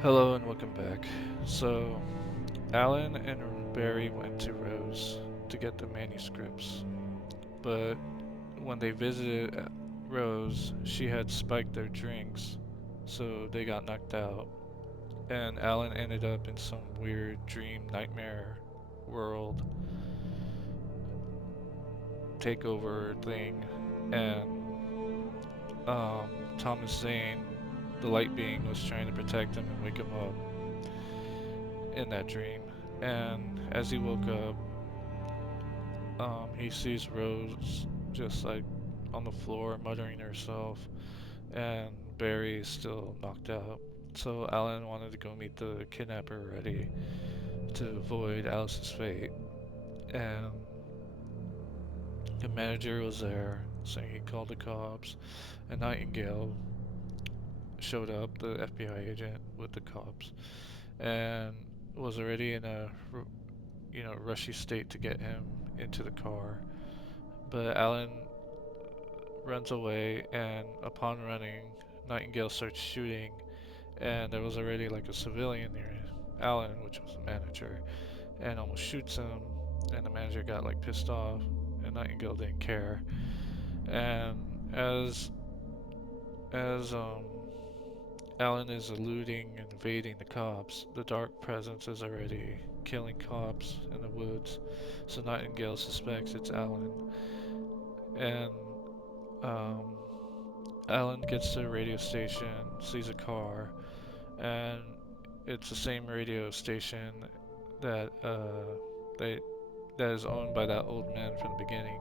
Hello and welcome back. So, Alan and Barry went to Rose to get the manuscripts, but when they visited Rose, she had spiked their drinks, so they got knocked out, and Alan ended up in some weird dream nightmare world takeover thing, and Thomas Zane, the light being, was trying to protect him and wake him up in that dream. And as he woke up, he sees Rose just like on the floor muttering to herself, and Barry is still knocked out. So Alan wanted to go meet the kidnapper already to avoid Alice's fate, and the manager was there, saying he called the cops, and Nightingale showed up, the FBI agent with the cops, and was already in a rushy state to get him into the car. But Alan runs away, and upon running, Nightingale starts shooting, and there was already like a civilian near Alan, which was the manager, and almost shoots him, and the manager got like pissed off, and Nightingale didn't care. And as Alan is eluding and evading the cops, the dark presence is already killing cops in the woods, so Nightingale suspects it's Alan, and um, Alan gets to a radio station, sees a car, and it's the same radio station that they that is owned by that old man from the beginning.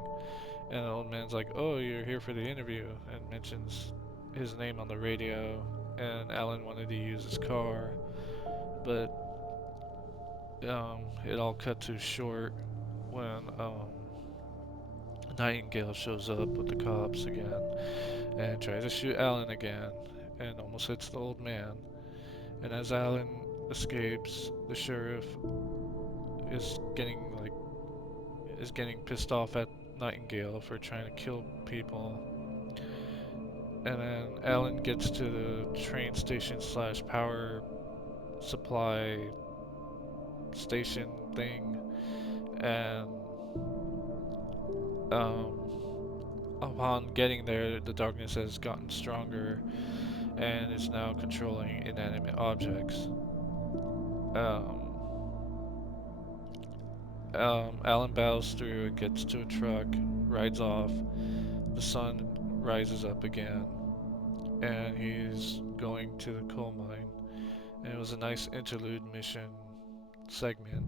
And the old man's like, "Oh, you're here for the interview," and mentions his name on the radio. And Alan wanted to use his car, but it all cut too short when Nightingale shows up with the cops again and tries to shoot Alan again, and almost hits the old man. And as Alan escapes, the sheriff is getting like is getting pissed off at Nightingale for trying to kill people. And then Alan gets to the train station slash power supply station thing, and um, upon getting there, the darkness has gotten stronger and is now controlling inanimate objects. Um, Alan bows through, gets to a truck, rides off. The sun rises up again, and he's going to the coal mine. And it was a nice interlude mission segment.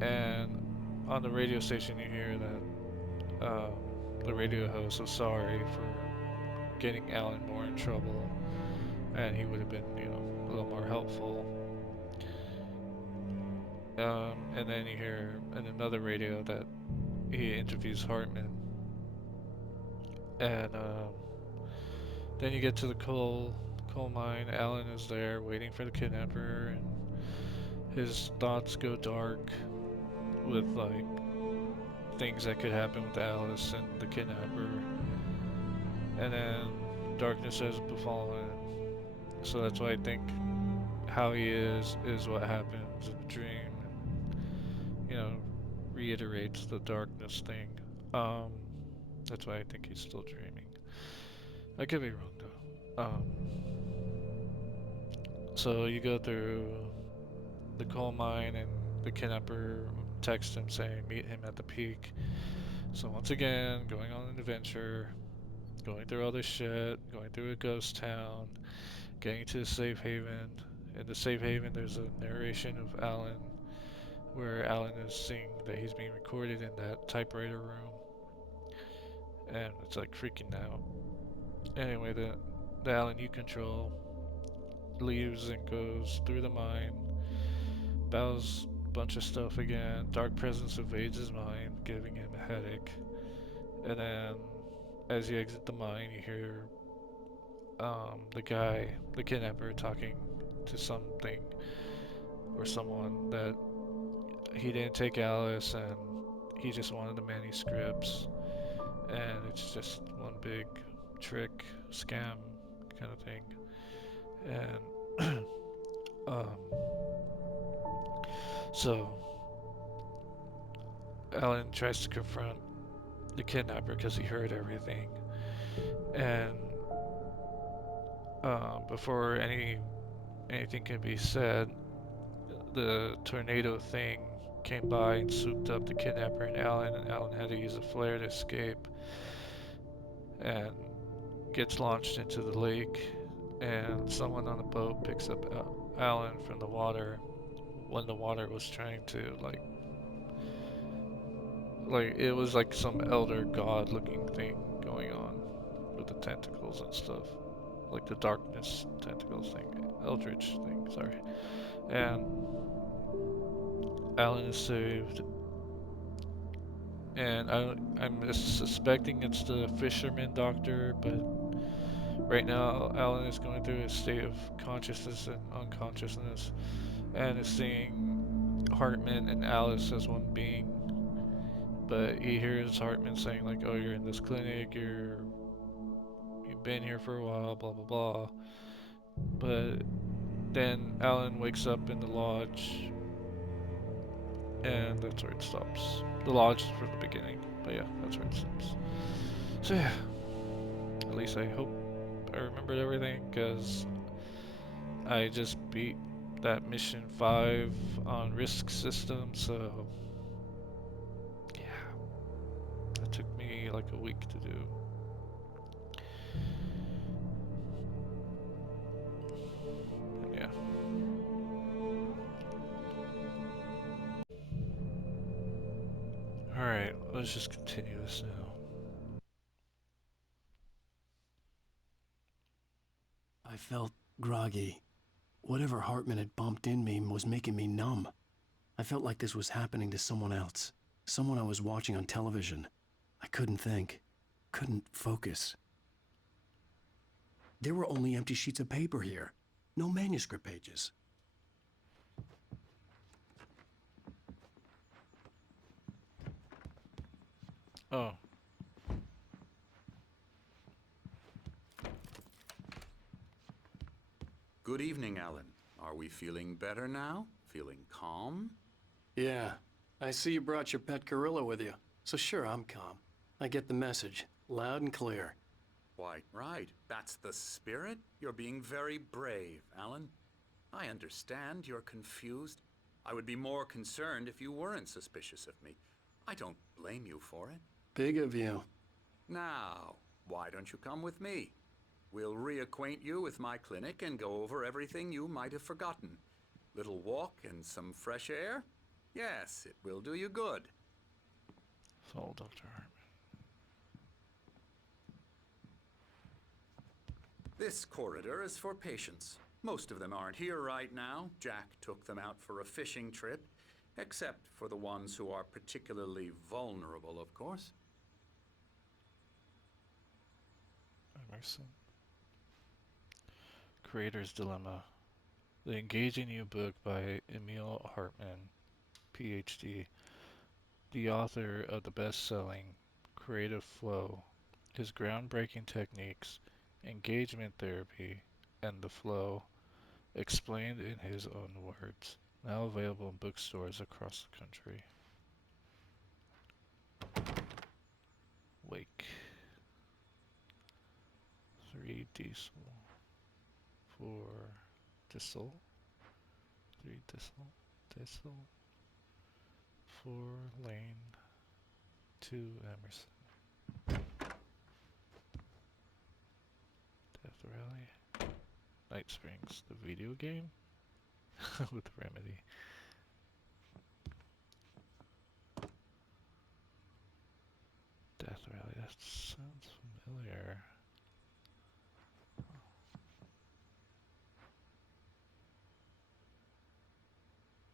And on the radio station, you hear that the radio host was sorry for getting Alan more in trouble, and he would have been, a little more helpful. And then you hear in another radio that he interviews Hartman, and then you get to the coal mine. Alan is there waiting for the kidnapper, and his thoughts go dark with like things that could happen with Alice and the kidnapper. And then darkness has befallen. So that's why I think how he is what happens in the dream. You know, reiterates the darkness thing. Um, that's why I think he's still dreaming. I could be wrong though. So you go through the coal mine, and the kidnapper texts him saying meet him at the peak. So once again, going on an adventure, going through all this shit, going through a ghost town, getting to the safe haven. In the safe haven, there's a narration of Alan, where Alan is seeing that he's being recorded in that typewriter room, and it's like freaking out. Anyway, the Alan you control leaves and goes through the mine, bows a bunch of stuff again. Dark presence invades his mind, giving him a headache. And then, as you exit the mine, you hear the kidnapper, talking to something or someone that he didn't take Alice, and he just wanted the manuscripts, and it's just one big trick, scam kind of thing. And Um, so Alan tries to confront the kidnapper because he heard everything, and before anything can be said, the tornado thing came by and swooped up the kidnapper and Alan had to use a flare to escape, and gets launched into the lake, and someone on a boat picks up Alan from the water when the water was trying to like it was like some elder god looking thing going on with the tentacles and stuff, like the darkness tentacles thing, eldritch thing, sorry. And Alan is saved, and I'm suspecting it's the fisherman doctor, but right now Alan is going through a state of consciousness and unconsciousness, and is seeing Hartman and Alice as one being. But he hears Hartman saying like, "Oh, you're in this clinic. You've been here for a while. Blah blah blah." But then Alan wakes up in the lodge, and that's where it stops. The lodge is from the beginning, but yeah, that's where it stops. So yeah, at least I hope I remembered everything, because I just beat that mission 5 on risk system, so yeah, that took me like a week to do. And yeah. Alright, let's just continue this now. I felt groggy. Whatever Hartman had bumped in me was making me numb. I felt like this was happening to someone else. Someone I was watching on television. I couldn't think. Couldn't focus. There were only empty sheets of paper here. No manuscript pages. Oh, Good evening, Alan. Are we feeling better now? Feeling calm? Yeah. I see you brought your pet gorilla with you. So sure, I'm calm. I get the message. Loud and clear. Why, right. That's the spirit. You're being very brave, Alan. I understand you're confused. I would be more concerned if you weren't suspicious of me. I don't blame you for it. Big of you. Now, why don't you come with me? We'll reacquaint you with my clinic and go over everything you might have forgotten. Little walk and some fresh air? Yes, it will do you good. follow Dr. Hartman. This corridor is for patients. Most of them aren't here right now. Jack took them out for a fishing trip, except for the ones who are particularly vulnerable, of course. Emerson. Creator's Dilemma. The engaging new book by Emil Hartman, PhD, the author of the best-selling Creative Flow. His groundbreaking techniques, engagement therapy, and the flow, explained in his own words. Now available in bookstores across the country. Wake. 3 diesel. 4 diesel. 3 diesel. Diesel. 4 lane. 2 Emerson. Death Rally. Night Springs, the video game? With Remedy. Death Rally, that sounds familiar.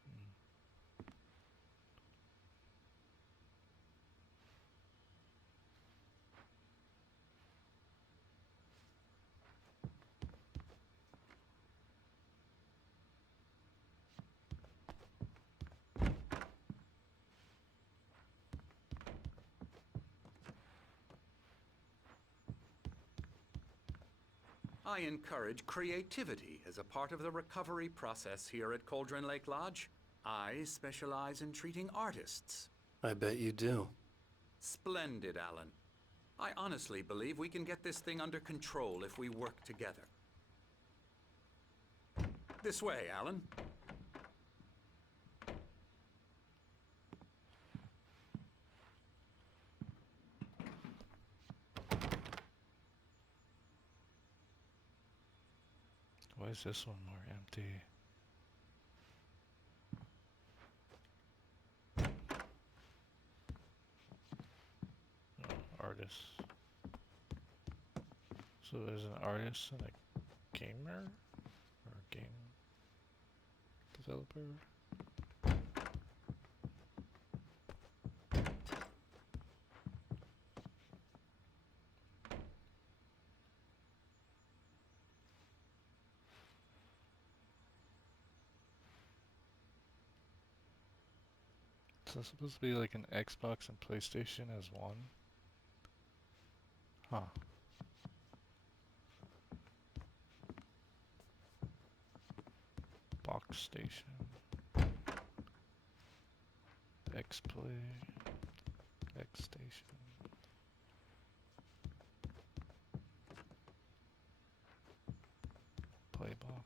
Hmm. I encourage creativity as a part of the recovery process here at Cauldron Lake Lodge. I specialize in treating artists. I bet you do. Splendid, Alan. I honestly believe we can get this thing under control if we work together. This way, Alan. Why is this one more empty? Oh, artist. So there's an artist and a gamer? Or a game developer? So it's supposed to be like an Xbox and PlayStation as one? Huh. Box Station. X-Play. X-Station. Playbox.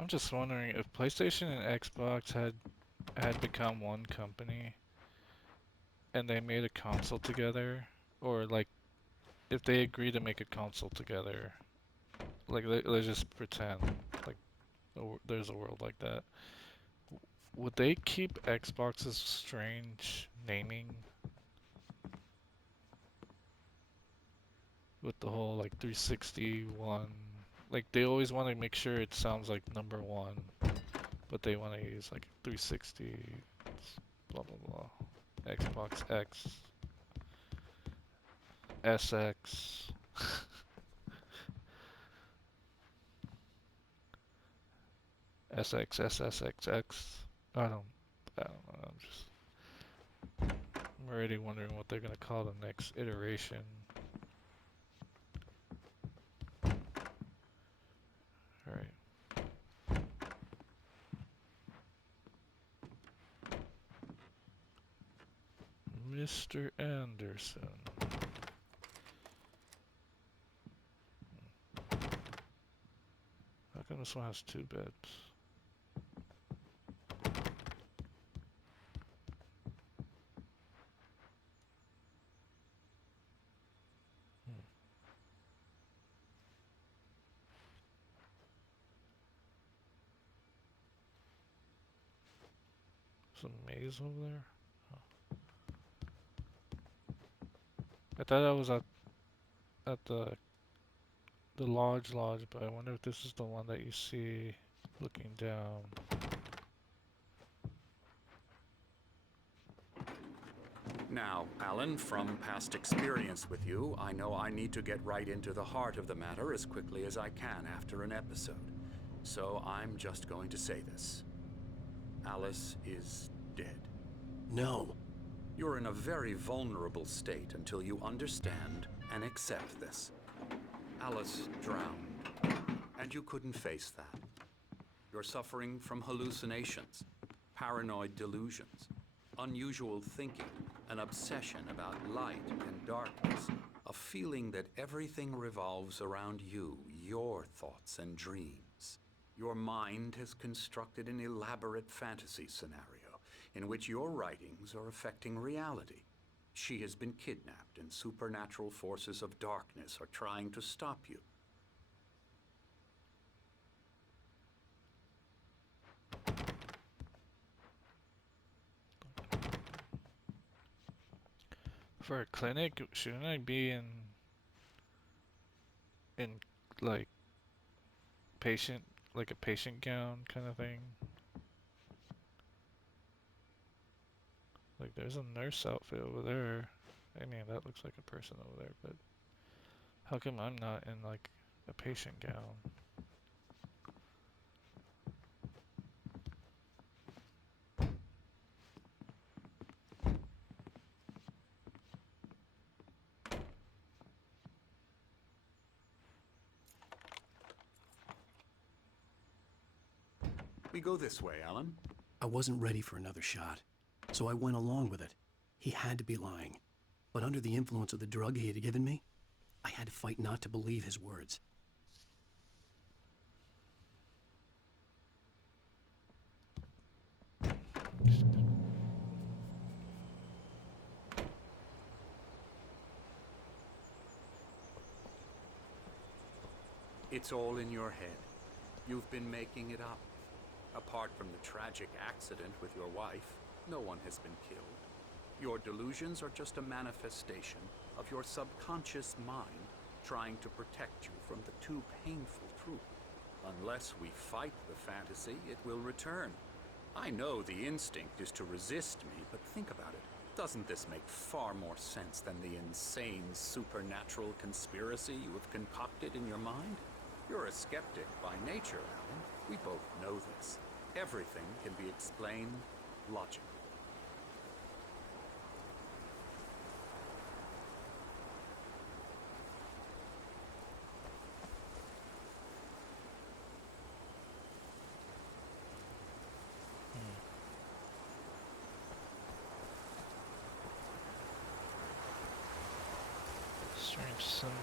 I'm just wondering if PlayStation and Xbox had become one company and they made a console together, or like if they agree to make a console together, like let's just pretend like there's a world like that. Would they keep Xbox's strange naming with the whole like 361? Like they always want to make sure it sounds like number one, but they want to use like 360, blah blah blah. Xbox X, SX, SX, SSXX. I don't know. I'm already wondering what they're gonna call the next iteration. All right. Mr. Anderson. How come this one has two beds? Hmm. Some maze over there? Oh. I thought I was at the lodge, but I wonder if this is the one that you see looking down. Now, Alan, from past experience with you, I know I need to get right into the heart of the matter as quickly as I can after an episode. So I'm just going to say this. Alice is dead. No. You're in a very vulnerable state until you understand and accept this. Alice drowned, and you couldn't face that. You're suffering from hallucinations, paranoid delusions, unusual thinking, an obsession about light and darkness, a feeling that everything revolves around you, your thoughts and dreams. Your mind has constructed an elaborate fantasy scenario in which your writings are affecting reality. She has been kidnapped, and supernatural forces of darkness are trying to stop you. For a clinic, shouldn't I be in like patient like a patient gown kind of thing? Like there's a nurse outfit over there. I mean that looks like a person over there, but how come I'm not in like a patient gown? We go this way, Alan. I wasn't ready for another shot, so I went along with it. He had to be lying. But under the influence of the drug he had given me, I had to fight not to believe his words. It's all in your head. You've been making it up. Apart from the tragic accident with your wife, no one has been killed. Your delusions are just a manifestation of your subconscious mind trying to protect you from the too painful truth. Unless we fight the fantasy, it will return. I know the instinct is to resist me, but think about it. Doesn't this make far more sense than the insane supernatural conspiracy you have concocted in your mind? You're a skeptic by nature, Alan. We both know this. Everything can be explained logically. Strange symbol.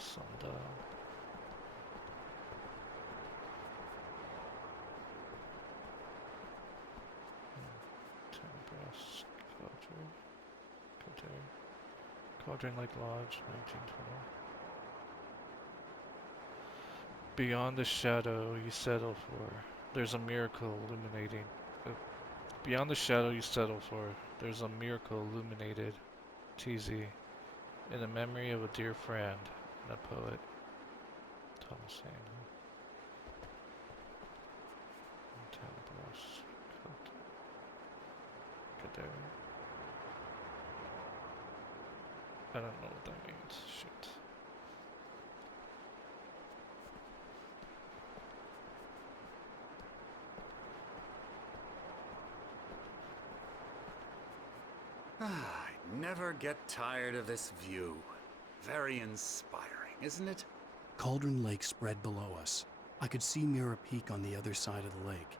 Sundial. Brass Quadrant Lake Lodge, 1920. Beyond the shadow you settle for, there's a miracle illuminating. Beyond the shadow you settle for, there's a miracle illuminated. TZ. In the memory of a dear friend and a poet. Thomas Sandler. I don't know what that means. Shit. I never get tired of this view. Very inspiring, isn't it? Cauldron Lake spread below us. I could see Mirror Peak on the other side of the lake.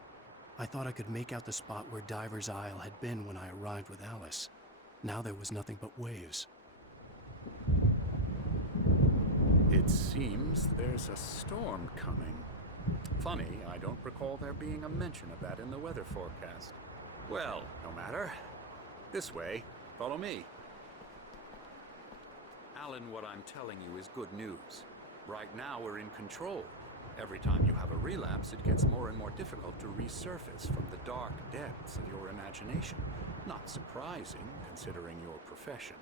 I thought I could make out the spot where Diver's Isle had been when I arrived with Alice. Now there was nothing but waves. It seems there's a storm coming. Funny, I don't recall there being a mention of that in the weather forecast. Well, no matter. This way. Follow me. Alan, what I'm telling you is good news. Right now, we're in control. Every time you have a relapse, it gets more and more difficult to resurface from the dark depths of your imagination. Not surprising, considering your profession.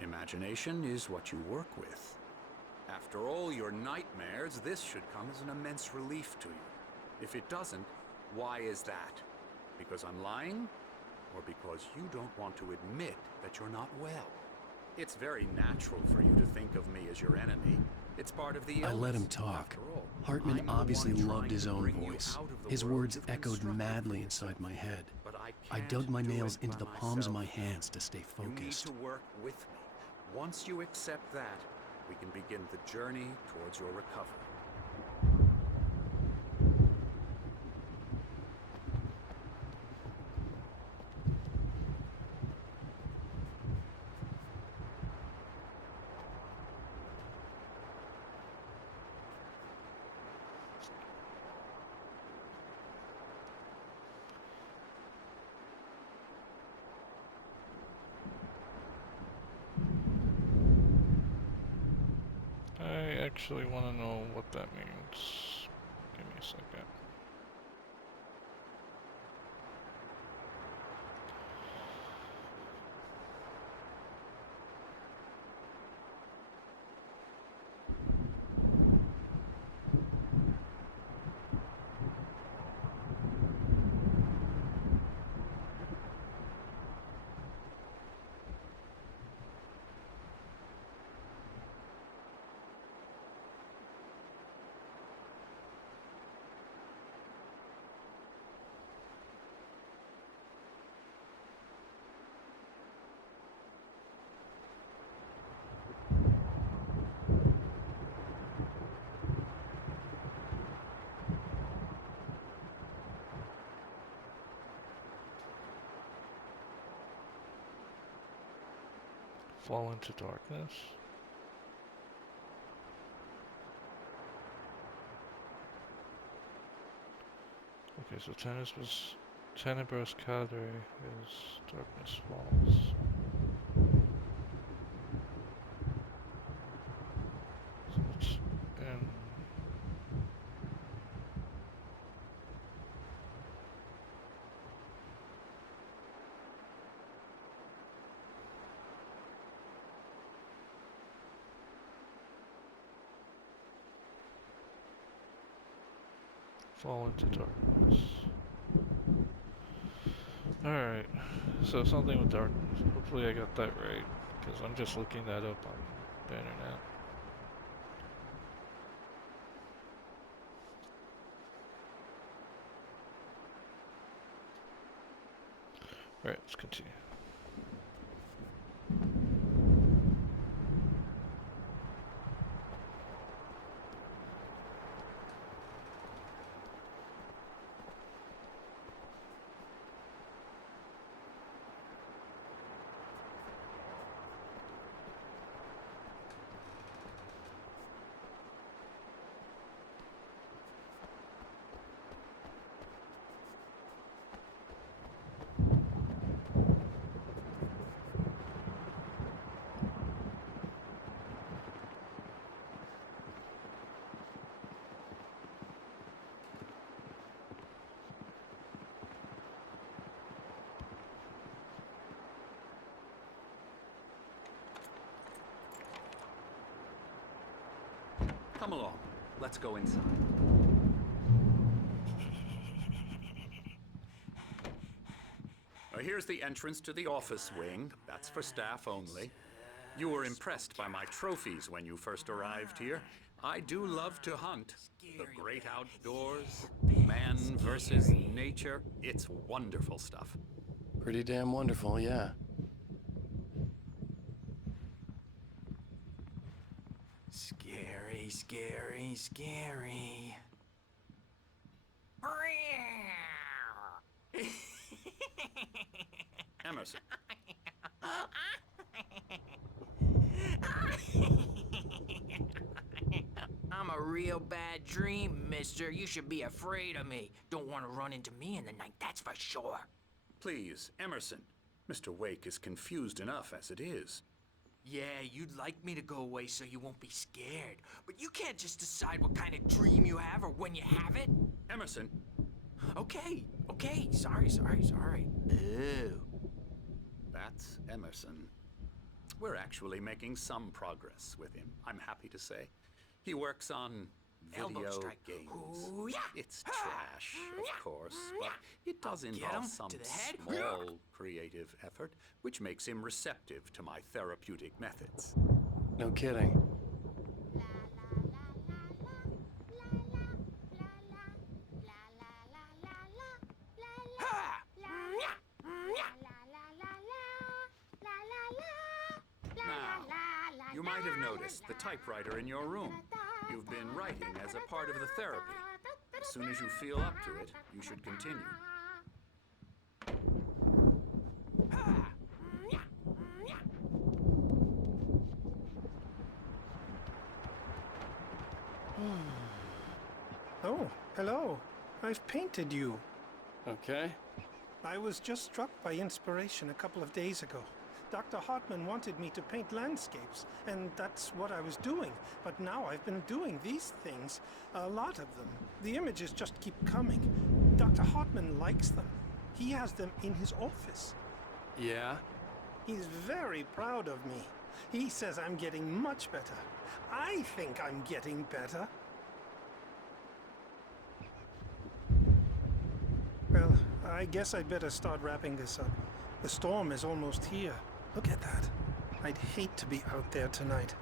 Imagination is what you work with. After all your nightmares, this should come as an immense relief to you. If it doesn't, why is that? Because I'm lying? Or because you don't want to admit that you're not well? It's very natural for you to think of me as your enemy. It's part of the illness. I let him talk. After all, Hartman I'm the obviously one loved trying his to own bring you voice. out of the His world words you've echoed constructed madly for inside yourself. my head. But I can't dug my do nails it into by the palms of my myself. hands to stay You need focused. to work with me. Once you accept that, we can begin the journey towards your recovery. actually want to know what that means. Give me a second. Fall into darkness. Okay, so Tenebros Cadre is Darkness Falls. So it's in Fall into Darkness. Alright, so something with darkness. Hopefully I got that right, because I'm just looking that up on the internet. Alright, let's continue. Come along. Let's go inside. Here's the entrance to the office wing. That's for staff only. You were impressed by my trophies when you first arrived here. I do love to hunt. The great outdoors, man versus nature. It's wonderful stuff. Pretty damn wonderful, yeah. Scary, scary, scary. Emerson. I'm a real bad dream, mister. You should be afraid of me. Don't want to run into me in the night, that's for sure. Please, Emerson. Mr. Wake is confused enough as it is. Yeah, you'd like me to go away so you won't be scared. But you can't just decide what kind of dream you have or when you have it. Emerson. Okay, sorry. Ew. That's Emerson. We're actually making some progress with him, I'm happy to say. He works on Elbow video strike. games. Ooh, yeah. It's trash, of course, but it does I'll get involve him some to the head. small creative effort, which makes him receptive to my therapeutic methods. No kidding. Now, you might have noticed the typewriter in your room. You've been writing as a part of the therapy. As soon as you feel up to it, you should continue. Oh, hello. I've painted you. Okay. I was just struck by inspiration a couple of days ago. Dr. Hartman wanted me to paint landscapes, and that's what I was doing. But now I've been doing these things, a lot of them. The images just keep coming. Dr. Hartman likes them. He has them in his office. Yeah? He's very proud of me. He says I'm getting much better. I think I'm getting better. Well, I guess I'd better start wrapping this up. The storm is almost here. Look at that. I'd hate to be out there tonight.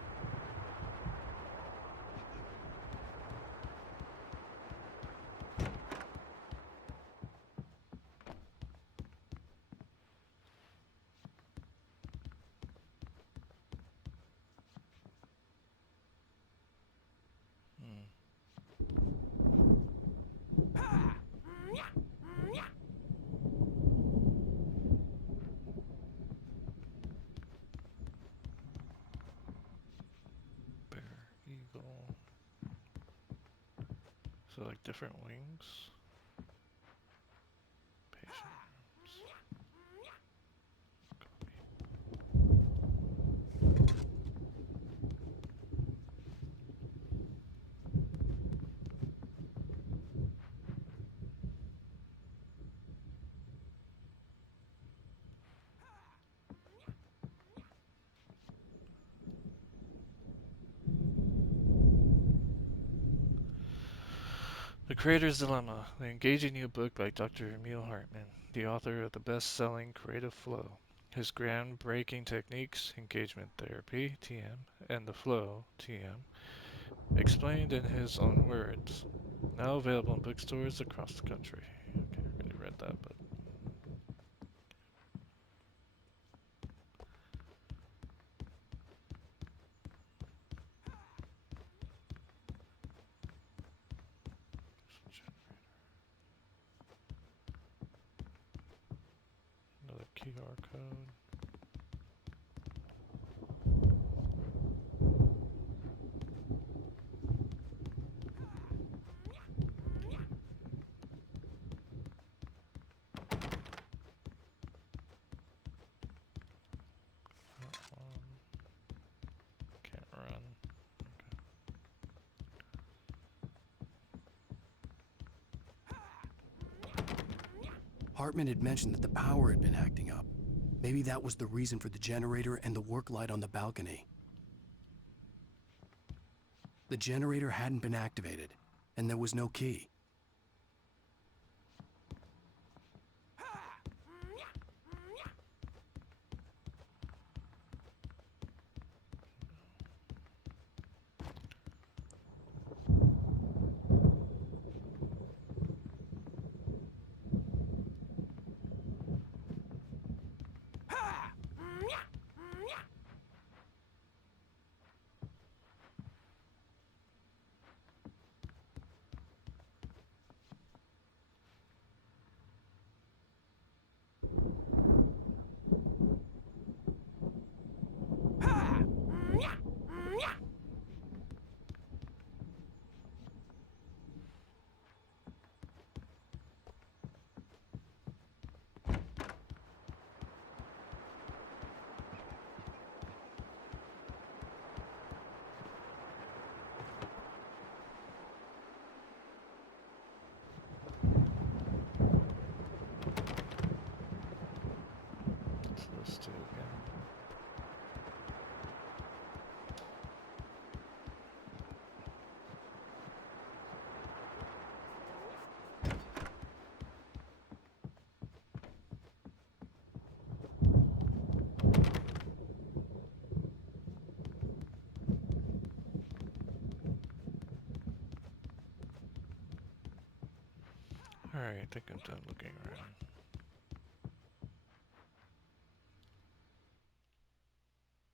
Bear, eagle. So like different wings. Patience. The Creator's Dilemma, the engaging new book by Dr. Emil Hartman, the author of the best-selling Creative Flow. His groundbreaking techniques, engagement therapy, TM, and the flow, TM, explained in his own words. Now available in bookstores across the country. Okay, I already read that, but another QR code. That one. Can't run. Hartman had mentioned that the power had been acting up. Maybe that was the reason for the generator and the work light on the balcony. The generator hadn't been activated, and there was no key. So let's do it again. Alright, I think I'm done looking around.